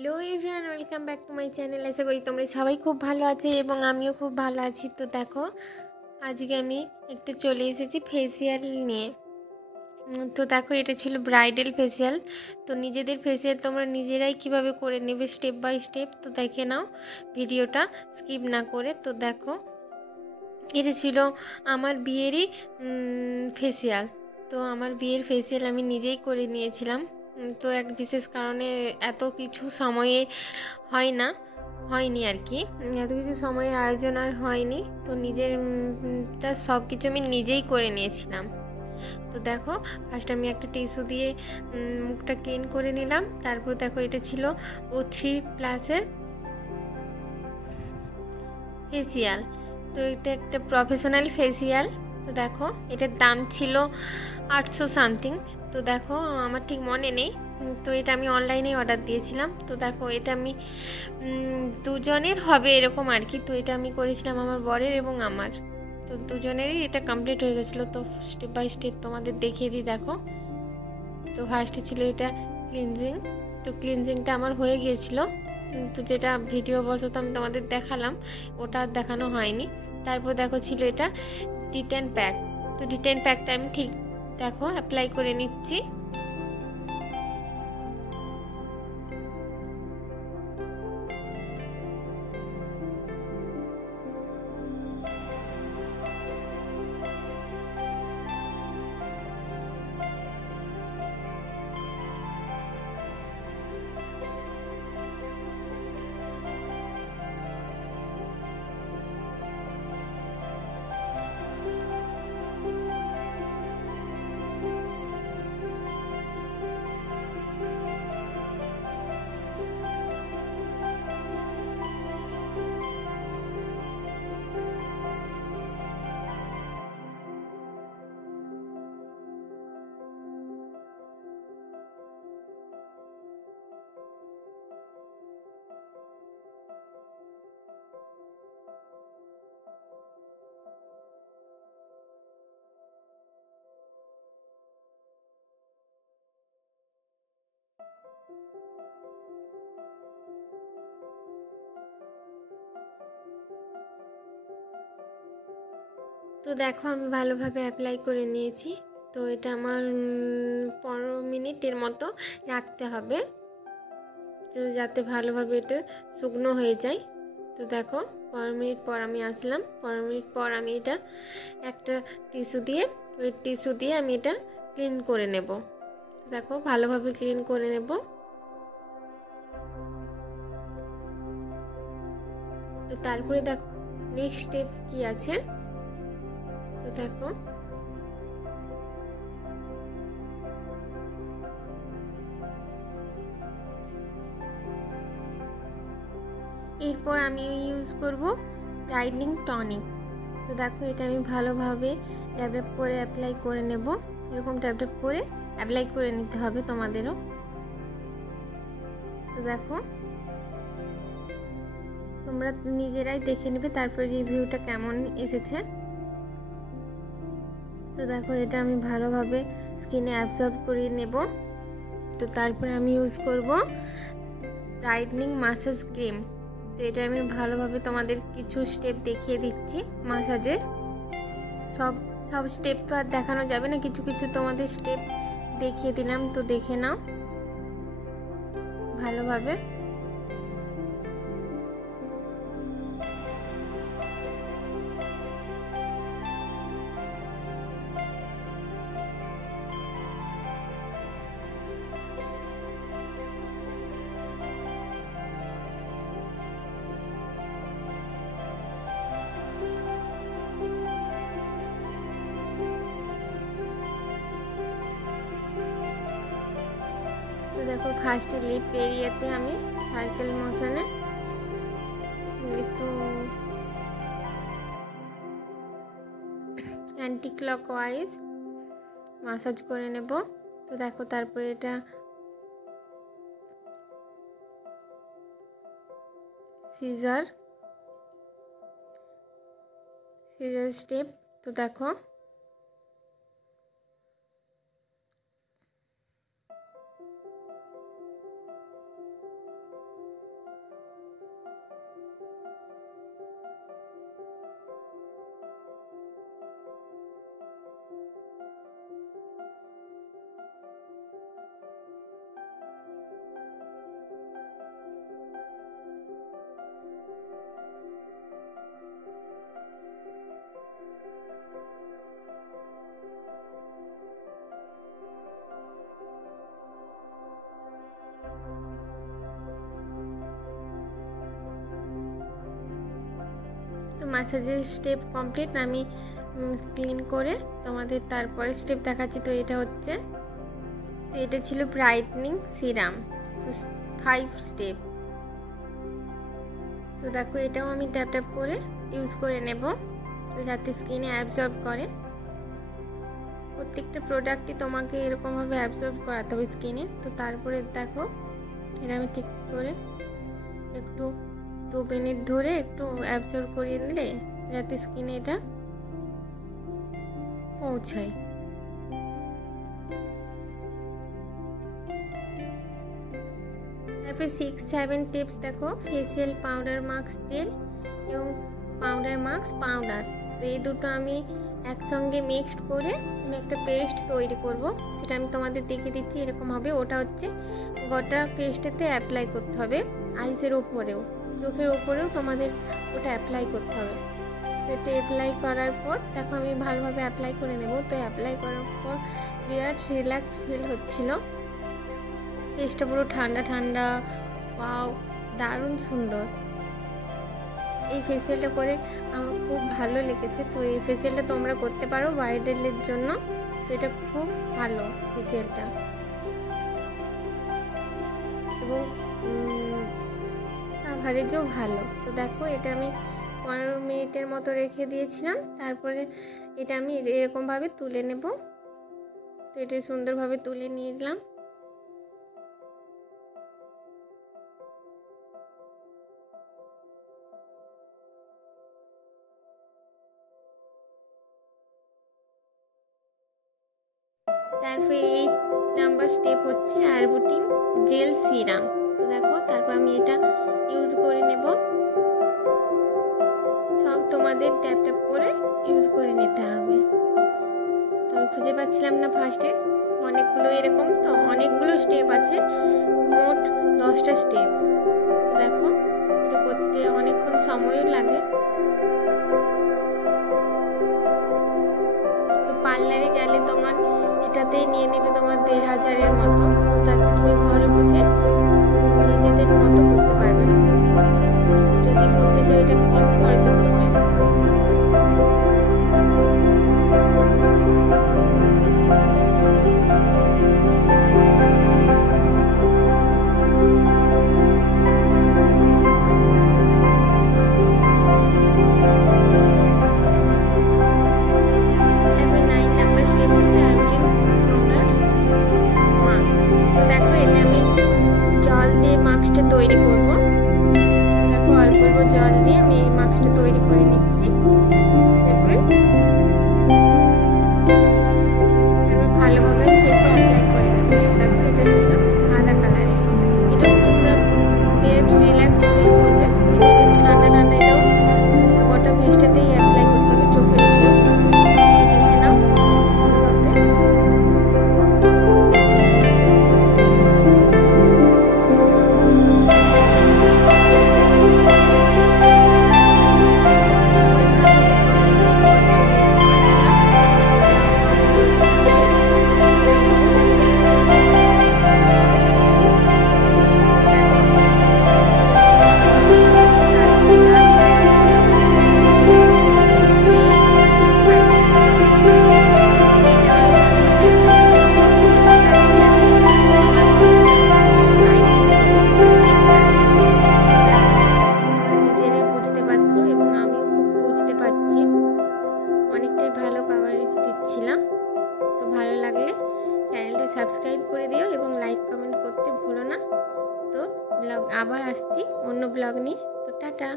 Hello everyone, welcome back to my channel. আশা করি তোমরা সবাই খুব ভালো আছো এবং আমিও খুব ভালো আছি। তো দেখো, আজকে আমি একটু চলে এসেছি ফেসিয়াল নিয়ে। তো দেখো, এটা ছিল ব্রাইডাল ফেসিয়াল। তো নিজেদের ফেসিয়াল তোমরা নিজেরাই কিভাবে করে নেবে স্টেপ বাই স্টেপ, তো দেখে নাও ভিডিওটা স্কিপ না করে। তো দেখো, এটা ছিল আমার বিয়েরই ফেসিয়াল। তো আমার বিয়ের ফেসিয়াল আমি নিজেই করে নিয়েছিলাম। তো এক বিশেষ কারণে এত কিছু সময়ে হয়নি আর কি, এত কিছু সময়ের আয়োজন আর হয়নি। তো নিজের তা সব কিছু আমি নিজেই করে নিয়েছিলাম। তো দেখো, ফার্স্ট আমি একটা টিস্যু দিয়ে মুখটা ক্লিন করে নিলাম। তারপর দেখো, এটা ছিল O3+ ফেসিয়াল। তো এটা একটা প্রফেশনাল ফেসিয়াল। তো দেখো, এটার দাম ছিল 800 সামথিং। তো দেখো, আমার ঠিক মনে নেই। তো এটা আমি অনলাইনে অর্ডার দিয়েছিলাম। তো দেখো, এটা আমি দুজনের হবে এরকম আর কি। তো এটা আমি করেছিলাম আমার বরের এবং আমার। তো দুজনেরই এটা কমপ্লিট হয়ে গেছিলো। তো স্টেপ বাই স্টেপ তোমাদের দেখিয়ে দিই। দেখো, তো ফার্স্টে ছিল এটা ক্লিনজিং। তো ক্লিনজিংটা আমার হয়ে গিয়েছিলো, তো যেটা ভিডিও বশত আমি তোমাদের দেখালাম, ওটা আর দেখানো হয়নি। তারপর দেখো, ছিল এটা ডিটেন প্যাক। তো ডিটেন প্যাকটা আমি ঠিক দেখো অ্যাপ্লাই করে নিচ্ছি। তো দেখো, আমি ভালোভাবে অ্যাপ্লাই করে নিয়েছি। তো এটা আমার 15 মিনিটের মতো রাখতে হবে, তো যাতে ভালোভাবে এটা শুকনো হয়ে যায়। তো দেখো, 15 মিনিট পর আমি আসলাম। 15 মিনিট পর আমি এটা একটা টিস্যু দিয়ে আমি এটা ক্লিন করে নেব। দেখো, ভালোভাবে ক্লিন করে নেব। তো তারপরে দেখো নেক্সট স্টেপ কি আছে। তো দেখো, এরপর আমি ইউজ করব ব্রাইটনিং টনিক। তো দেখো, এটা আমি ভালোভাবে ট্যাপ ট্যাপ করে অ্যাপ্লাই করে নেব। এরকম ট্যাপ ট্যাপ করে অ্যাপ্লাই করে নিতে হবে তোমাদেরও। তো দেখো, তোমরা নিজেরাই দেখে নেবে তারপরে রিভিউটা কেমন এসেছে। তো দেখো, এটা আমি ভালোভাবে স্কিনে অ্যাবজর্ব করিয়ে নেব। তো তারপরে আমি ইউজ করব ব্রাইটনিং মাসাজ ক্রিম। তো এটা আমি ভালোভাবে তোমাদের কিছু স্টেপ দেখিয়ে দিচ্ছি মাসাজের। সব স্টেপ তো আর দেখানো যাবে না, কিছু কিছু তোমাদের স্টেপ দেখিয়ে দিলাম। তো দেখে নাও ভালোভাবে। তো দেখো, ফার্স্টে লিপ এরিয়াতে আমি সার্কেল মোশনে একটু অ্যান্টি ক্লকওয়াইজ মাসাজ করে নেব। তো দেখো, তারপরে এটা সিজার স্টেপ। তো দেখো, ম্যাসাজের স্টেপ কমপ্লিট, আমি ক্লিন করে তোমাদের তারপরে স্টেপ দেখাচ্ছি। তো এটা হচ্ছে, তো এটা ছিল ব্রাইটনিং সিরাম, তো 5 স্টেপ। তো দেখো এটাও আমি ট্যাপ ট্যাপ করে ইউজ করে নেব, তো যাতে স্কিনে অ্যাবজর্ব করে। প্রত্যেকটা প্রোডাক্টই তোমাকে এরকমভাবে অ্যাবজর্ব করাতে হবে স্কিনে। তো তারপরে দেখো এটা আমি ঠিক করে একটু 2 মিনিট ধরে একটু অ্যাবজর্ব করিয়ে নিলে যাতে স্কিনে এটা পৌঁছায়। তারপরে 6-7 টিপস দেখো, ফেসিয়াল পাউডার মাস্ক জেল এবং পাউডার মাস্ক পাউডার, তো এই দুটো আমি একসঙ্গে মিক্সড করে আমি একটা পেস্ট তৈরি করব, সেটা আমি তোমাদের দেখিয়ে দিচ্ছি। এরকম হবে, ওটা হচ্ছে গোটা পেস্টেতে অ্যাপ্লাই করতে হবে, আইসের ওপরেও চোখের ওপরেও তোমাদের ওটা অ্যাপ্লাই করতে হবে। তো এটা অ্যাপ্লাই করার পর দেখো আমি ভালোভাবে অ্যাপ্লাই করে নেব। তো অ্যাপ্লাই করার পর বিরাট রিল্যাক্স ফিল হচ্ছিল, ফেসটা পুরো ঠান্ডা ঠান্ডা, ওয়াও দারুণ সুন্দর। এই ফেসিয়ালটা করে আমার খুব ভালো লেগেছে। তো এই ফেসিয়ালটা তোমরা করতে পারো ব্রাইডালের জন্য, তো এটা খুব ভালো ফেসিয়ালটা, এবং কাভারেজও ভালো। তো দেখো এটা আমি 15 মিনিটের মতো রেখে দিয়েছিলাম, তারপরে এটা আমি এরকমভাবে তুলে নেব। তো এটা সুন্দরভাবে তুলে নিলাম। তারপরে 8 নাম্বার স্টেপ হচ্ছে আরবুটিন জেল সিরাম। তো দেখো তারপর আমি এটা ইউজ করে নেব, সব তোমাদের ট্যাপ ট্যাপ করে ইউজ করে নিতে হবে। তো আমি খুঁজে পাচ্ছিলাম না ফার্স্টে, অনেকগুলো এরকম, তো অনেকগুলো স্টেপ আছে, মোট 10টা স্টেপ। দেখো এটা করতে অনেকক্ষণ সময়ও লাগে। তো পার্লারে গেলে তোমার এটাতেই নিয়ে নেবে তোমার 1500-এর মতো, তো তার চেয়ে তুমি ঘরে বসে নিজেদের মতো করতে পারবে, যদি বলতে চাও এটা কম খরচে করবে। তৈরি করব, দেখো অল্প অল্প জল দিয়ে আমি এই মাস্কটা তৈরি করে নিচ্ছি। তারপরে ভালোভাবে ফেসে অ্যাপ্লাই করে নেব। দেখো এটা ছিল সাদা কালারে, এটা তোমরা বিরাট রিল্যাক্স ফিল করবে। এটা বেশ ঠান্ডা ঠান্ডা, এটাও গোটা ফেসটাতেই অ্যাপ্লাই করতে হবে, চোখের উপর। দেখে নাও ভালোভাবে। অনেকটাই ভালো কভারেজ দিচ্ছিলাম। তো ভালো লাগলে চ্যানেলটা সাবস্ক্রাইব করে দিও এবং লাইক কমেন্ট করতে ভুলো না। তো ব্লগ আবার আসছি অন্য ব্লগ নিয়ে। তো টাটা।